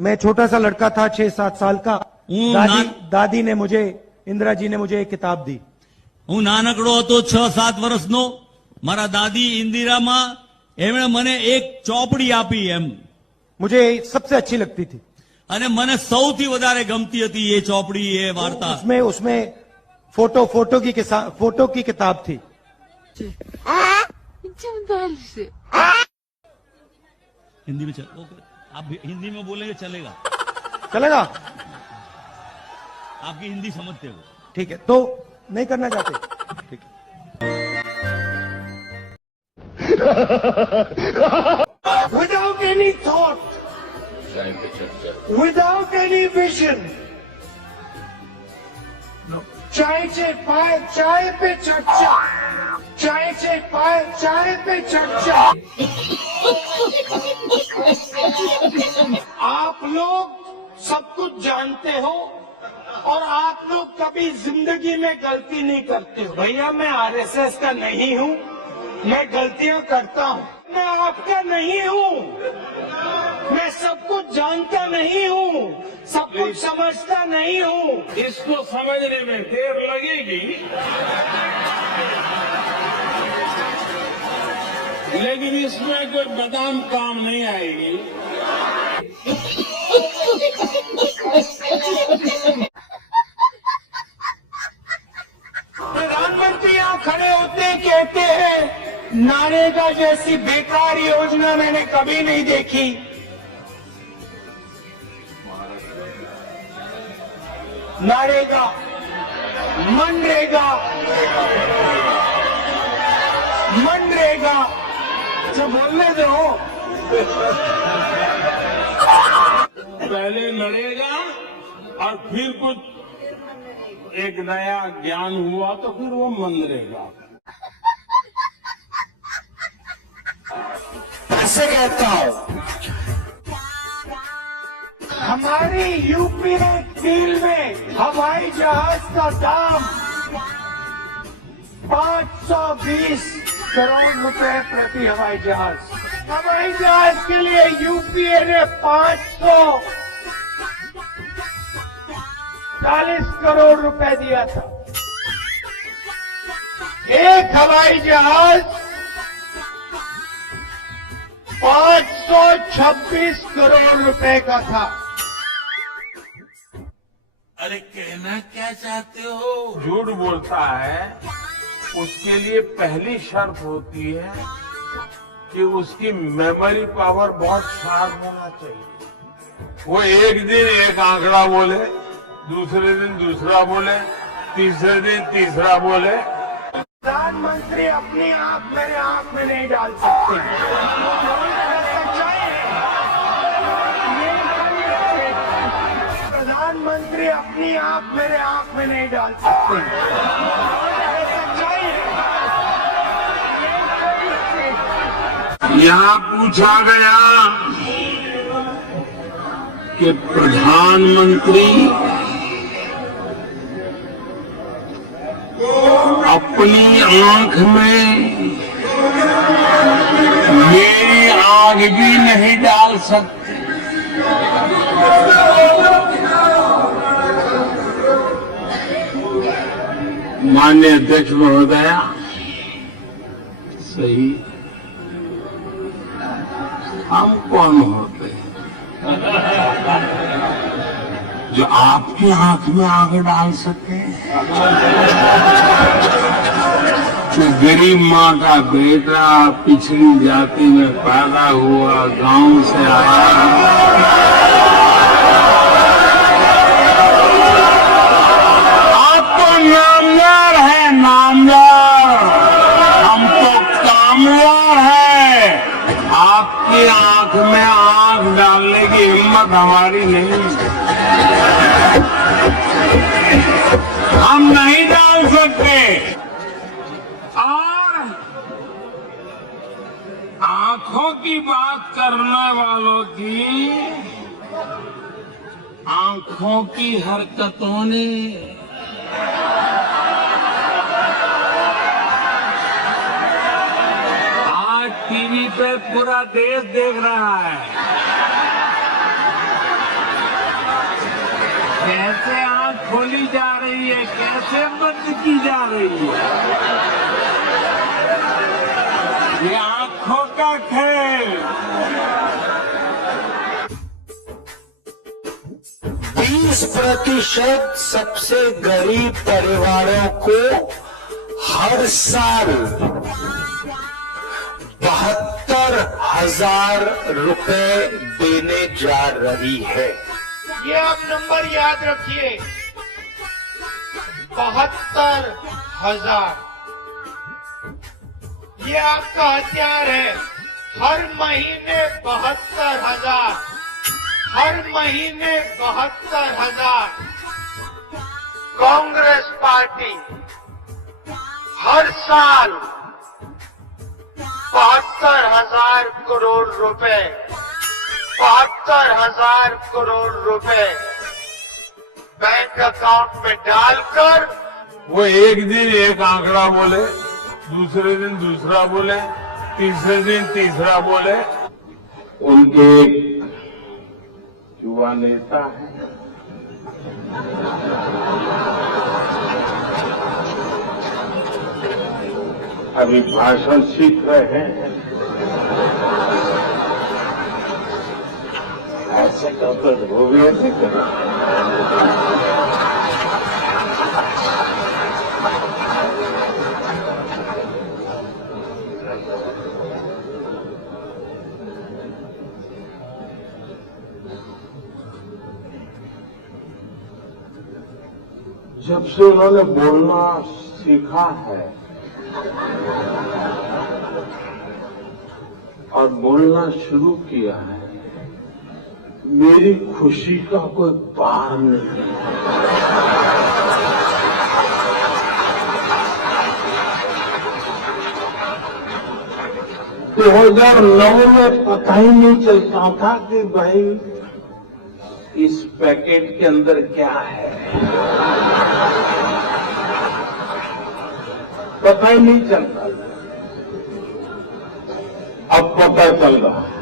मैं छोटा सा लड़का था 6-7 साल का। दादी ने मुझे, इंदिरा जी ने मुझे एक किताब दी। હું નાનકડો હતો 6-7 વર્ષનો. મારા દાદી ઇન્દિરામાં એમણે મને એક ચોપડી આપી એમ. मुझे सबसे अच्छी लगती थी અને મને સૌથી વધારે ગમતી હતી એ ચોપડી, એ વાર્તા. उसमें फोटो की किताब थी। हिंदी में चल, ओके, आप हिंदी में बोलेंगे चलेगा? चलेगा? आपकी हिंदी समझते हो? ठीक है, तो नहीं करना चाहते? ठीक है। Without any thought, without any vision, चाय पे चर्चा, चाय पे चर्चा। आप लोग सब कुछ जानते हो और आप लोग कभी जिंदगी में गलती नहीं करते हो। भैया मैं आरएसएस का नहीं हूँ, मैं गलतियां करता हूँ, मैं आपका नहीं हूँ, मैं सब कुछ जानता नहीं हूँ, सब कुछ समझता नहीं हूँ। इसको समझने में देर लगेगी, लेकिन इसमें कोई बादाम काम नहीं आएगी। प्रधानमंत्री यहाँ खड़े होते कहते हैं नरेगा जैसी बेकार योजना मैंने कभी नहीं देखी। नरेगा, मनरेगा, अच्छा बोलने दो। पहले नरेगा और फिर कुछ एक नया ज्ञान हुआ तो फिर वो मनरेगा। ऐसे कहता हूं, हमारी यूपी स्टील में हवाई जहाज का दाम 520 करोड़ रुपए प्रति हवाई जहाज। हवाई जहाज के लिए यूपीए ने 540 करोड़ रुपए दिया था। एक हवाई जहाज 526 करोड़ रुपए का था। अरे कहना क्या चाहते हो? झूठ बोलता है उसके लिए पहली शर्त होती है कि उसकी मेमोरी पावर बहुत शार्प होना चाहिए। वो एक दिन एक आंकड़ा बोले, दूसरे दिन दूसरा बोले, तीसरे दिन तीसरा बोले। प्रधानमंत्री अपनी आंख मेरे आंख में नहीं डाल सकते। प्रधानमंत्री अपनी आंख मेरे आंख में नहीं डाल सकते। यहाँ पूछा गया कि प्रधानमंत्री अपनी आंख में मेरी आंख भी नहीं डाल सकते। माननीय अध्यक्ष महोदय, सही, हम कौन होते हैं जो आपकी आंख में आग डाल सके? तो गरीब माँ का बेटा, पिछड़ी जाति में पैदा हुआ, गांव से आया, आप तो नामदार है, नामदार, हम तो कामदार है। आपकी आंख में आंख डालने की हिम्मत हमारी नहीं, हम नहीं डाल सकते। और आंखों की बात करने वालों की आंखों की हरकतों ने टीवी पे पूरा देश देख रहा है। कैसे आंख खोली जा रही है, कैसे बंद की जा रही है, ये आंखों का खेल। 20% सबसे गरीब परिवारों को हर साल 72,000 रुपए देने जा रही है। ये आप नंबर याद रखिए, 72,000। ये आपका हथियार है। हर महीने 72,000, हर महीने 72,000। कांग्रेस पार्टी हर साल 72,000 करोड़ रुपए, 72,000 करोड़ रुपए बैंक अकाउंट में डालकर वो एक दिन एक आंकड़ा बोले, दूसरे दिन दूसरा बोले, तीसरे दिन तीसरा बोले। उनके युवा नेता है, अभी भाषण सीख रहे हैं। ऐसे करते वो भी ऐसे करें। जब से उन्होंने बोलना सीखा है और बोलना शुरू किया है, मेरी खुशी का कोई पार नहीं। 2009 में पता ही नहीं चलता था कि भाई इस पैकेट के अंदर क्या है, पता ही नहीं चलता। अब पता चल रहा है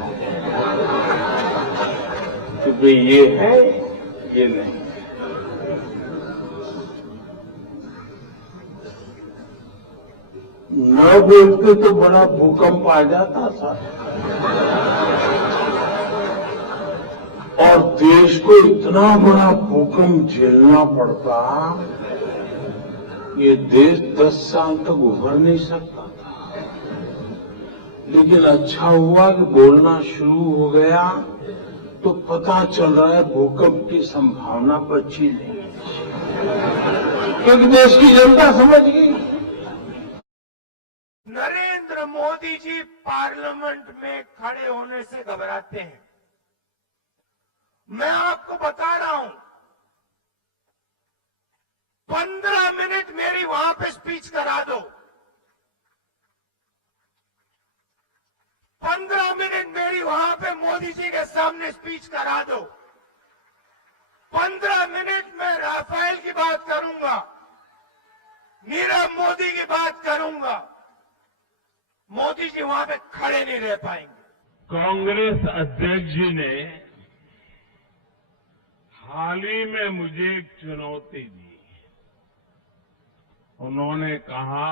कि भाई ये है, ये नहीं। न बोलते तो बड़ा भूकंप आ जाता था और देश को इतना बड़ा भूकंप झेलना पड़ता, ये देश 10 साल तक उभर नहीं सकता था। लेकिन अच्छा हुआ कि बोलना शुरू हो गया तो पता चल रहा है भूकंप की संभावना बची नहीं, क्योंकि देश की जनता समझ गई। नरेंद्र मोदी जी पार्लियामेंट में खड़े होने से घबराते हैं। मैं आपको बता रहा हूं, 15 मिनट मेरी वहां पे स्पीच करा दो, 15 मिनट मेरी वहां पे मोदी जी के सामने स्पीच करा दो, 15 मिनट में राफेल की बात करूंगा, नीरव मोदी की बात करूंगा, मोदी जी वहां पे खड़े नहीं रह पाएंगे। कांग्रेस अध्यक्ष जी ने हाल ही में मुझे एक चुनौती दी। उन्होंने कहा,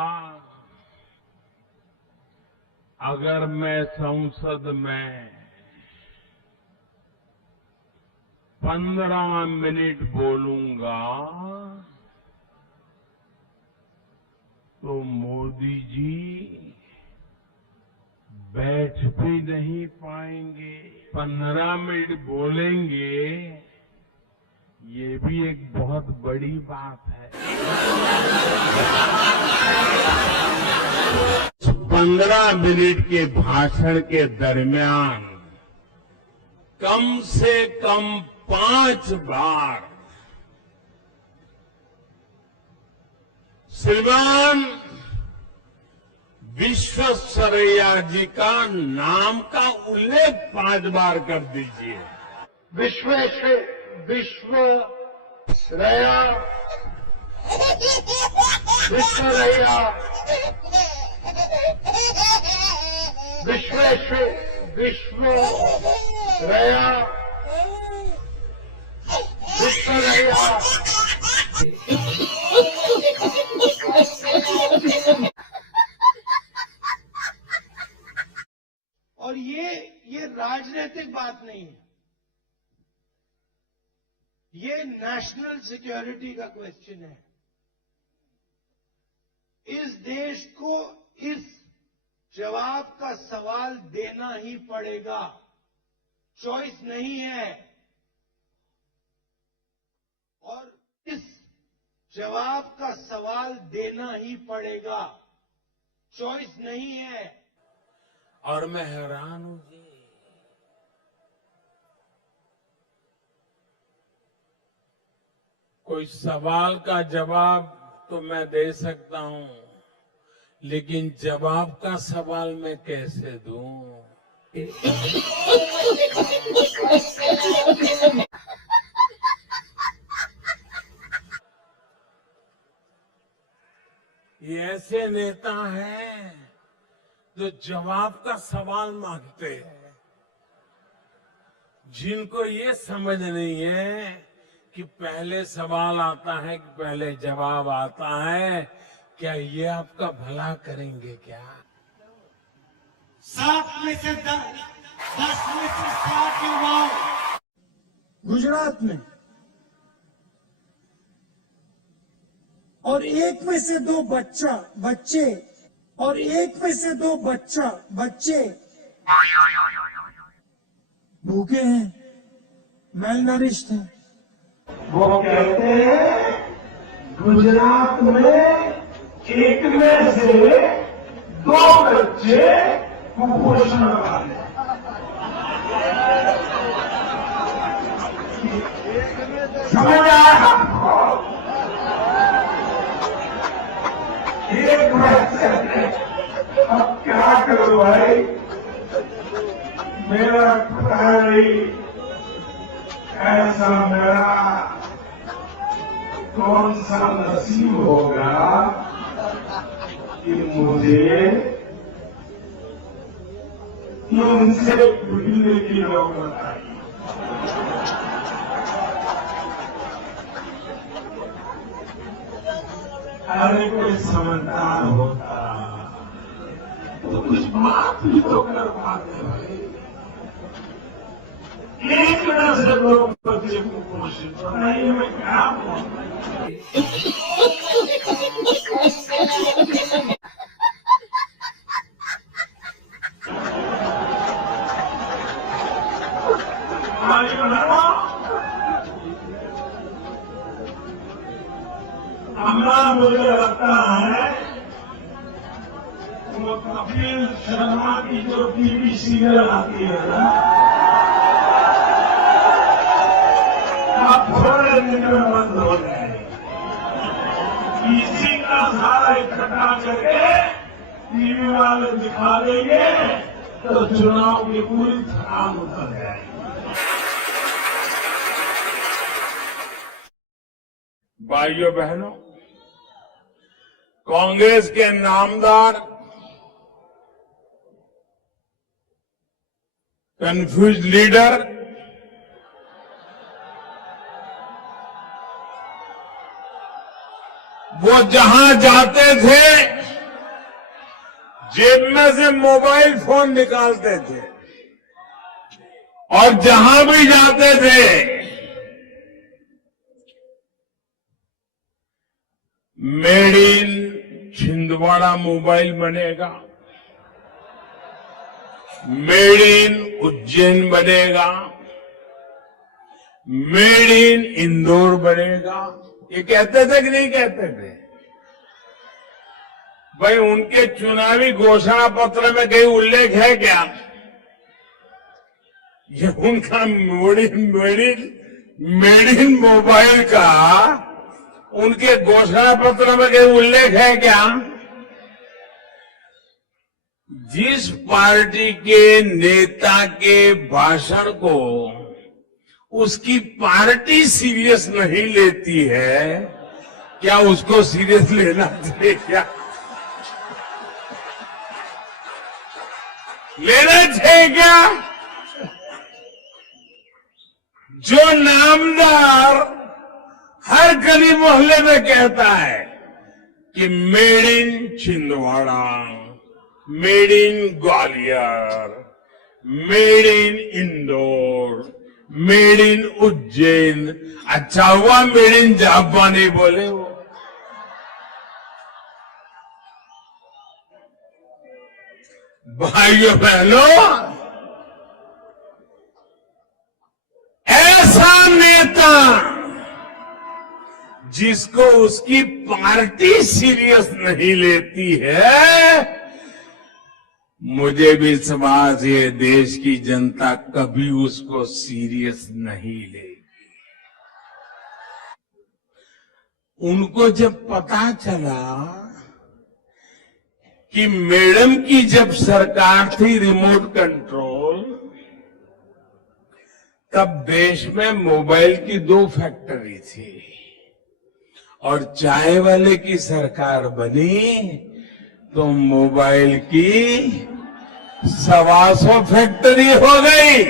अगर मैं संसद में 15 मिनट बोलूंगा तो मोदी जी बैठ भी नहीं पाएंगे। 15 मिनट बोलेंगे, ये भी एक बहुत बड़ी बात है। 15 मिनट के भाषण के दरमियान कम से कम 5 बार श्रीमान विश्वेश्वरैया जी का नाम का उल्लेख 5 बार कर दीजिए। विश्वेश्वरैया, विश्वेश्वरैया, विश्वेश्वरैया, विश्वेश्वरैया, ये नेशनल सिक्योरिटी का क्वेश्चन है। इस देश को इस जवाब का सवाल देना ही पड़ेगा, चॉइस नहीं है। और इस जवाब का सवाल देना ही पड़ेगा, चॉइस नहीं है। और मैं हैरान हूं जी, कोई सवाल का जवाब तो मैं दे सकता हूं, लेकिन जवाब का सवाल मैं कैसे दूं? ये ऐसे नेता हैं जो जवाब का सवाल मांगते हैं, जिनको ये समझ नहीं है कि पहले सवाल आता है कि पहले जवाब आता है। क्या ये आपका भला करेंगे क्या? 7 में से 10 में से 7 युवाओं गुजरात में और 1 में से 2 बच्चे और 1 में से 2 बच्चे भूखे हैं, मेलनरिश्ड हैं। वो कहते हैं गुजरात में 1 में से 2 बच्चे कुपोषण वाले। समझ आया आपको? 1 बच्चे। अब क्या करो भाई, मेरा भाई ऐसा मेरा कौन सा नसीब होगा कि मुझे उनसे भूलने की नौबत आई। अरे कोई समझदार होता तो कुछ बात भी तो कर पाते भाई। 1 में से 2 बच्चे को पोषित बनाइए, मैं क्या बोलूं? हमारा मुझे लगता है वो कपिल शर्मा की जो टीवी सीरियल आती है ना, अब थोड़े दिन में बंद हो जाए। इसी का सारा इकट्ठा करके टीवी वाले दिखा देंगे तो चुनाव की पूरी थकान उतर जाएगी। भाइयों बहनों, कांग्रेस के नामदार कंफ्यूज लीडर वो जहां जाते थे जेब में से मोबाइल फोन निकालते थे और जहां भी जाते थे मेड इन छिंदवाड़ा मोबाइल बनेगा, मेड इन उज्जैन बनेगा, मेड इन इंदौर बनेगा। ये कहते थे कि नहीं कहते थे? भाई उनके चुनावी घोषणा पत्र में कहीं उल्लेख है क्या? ये उनका मेड इन मोबाइल का उनके घोषणा पत्र में कहीं उल्लेख है क्या? जिस पार्टी के नेता के भाषण को उसकी पार्टी सीरियस नहीं लेती है, क्या उसको सीरियस लेना चाहिए? क्या लेना चाहिए? क्या जो नामदार हर गली मोहल्ले में कहता है कि made in Chhindwara, made in Gwalior, made in Indore, made in Ujjain. अच्छा हुआ मेड इन जापानी बोले वो। भाइयों बहनों, ऐसा नेता जिसको उसकी पार्टी सीरियस नहीं लेती है, मुझे विश्वास है देश की जनता कभी उसको सीरियस नहीं लेगी। उनको जब पता चला कि मैडम की जब सरकार थी रिमोट कंट्रोल, तब देश में मोबाइल की 2 फैक्ट्री थी और चाय वाले की सरकार बनी तो मोबाइल की 125 फैक्ट्री हो गई।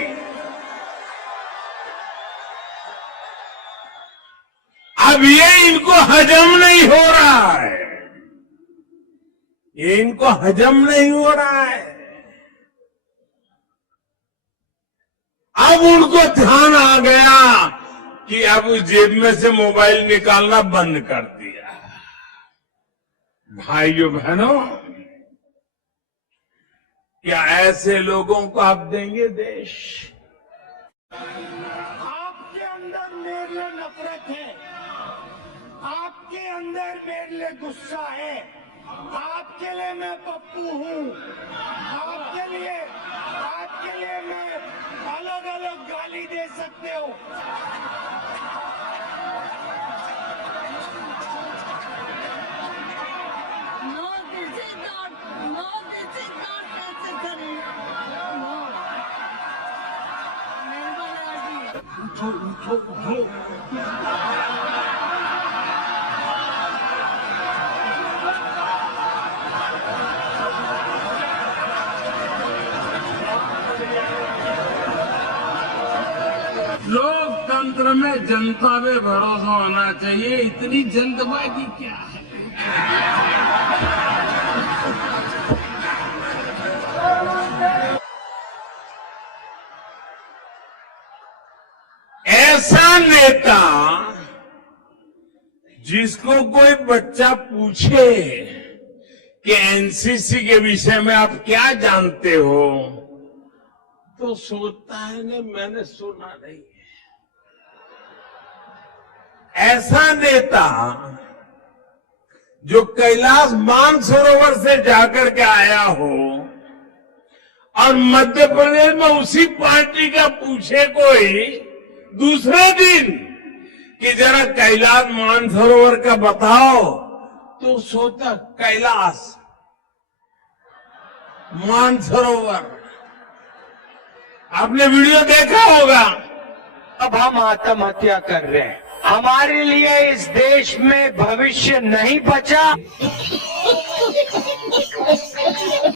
अब ये इनको हजम नहीं हो रहा है, ये इनको हजम नहीं हो रहा है। अब उनको ध्यान आ गया कि अब जेब में से मोबाइल निकालना बंद कर दिया। भाइयों बहनों, क्या ऐसे लोगों को आप देंगे देश? आपके अंदर मेरे लिए नफरत है, आपके अंदर मेरे लिए गुस्सा है, आपके लिए मैं पप्पू हूँ, आपके लिए मैं अलग अलग गाली दे सकते हो। No, this is not necessary. No. मेहरबानी लोकतंत्र में जनता पे भरोसा होना चाहिए, इतनी जल्दबाजी क्या है? ऐसा नेता जिसको कोई बच्चा पूछे कि एनसीसी के विषय में आप क्या जानते हो, तो सोचता है ना मैंने सुना नहीं है। ऐसा नेता जो कैलाश मानसरोवर से जाकर के आया हो और मध्य प्रदेश में उसी पार्टी का पूछे कोई दूसरे दिन कि जरा कैलाश मानसरोवर का बताओ, तो सोचा कैलाश मानसरोवर। आपने वीडियो देखा होगा। अब हम आत्महत्या कर रहे हैं, हमारे लिए इस देश में भविष्य नहीं बचा।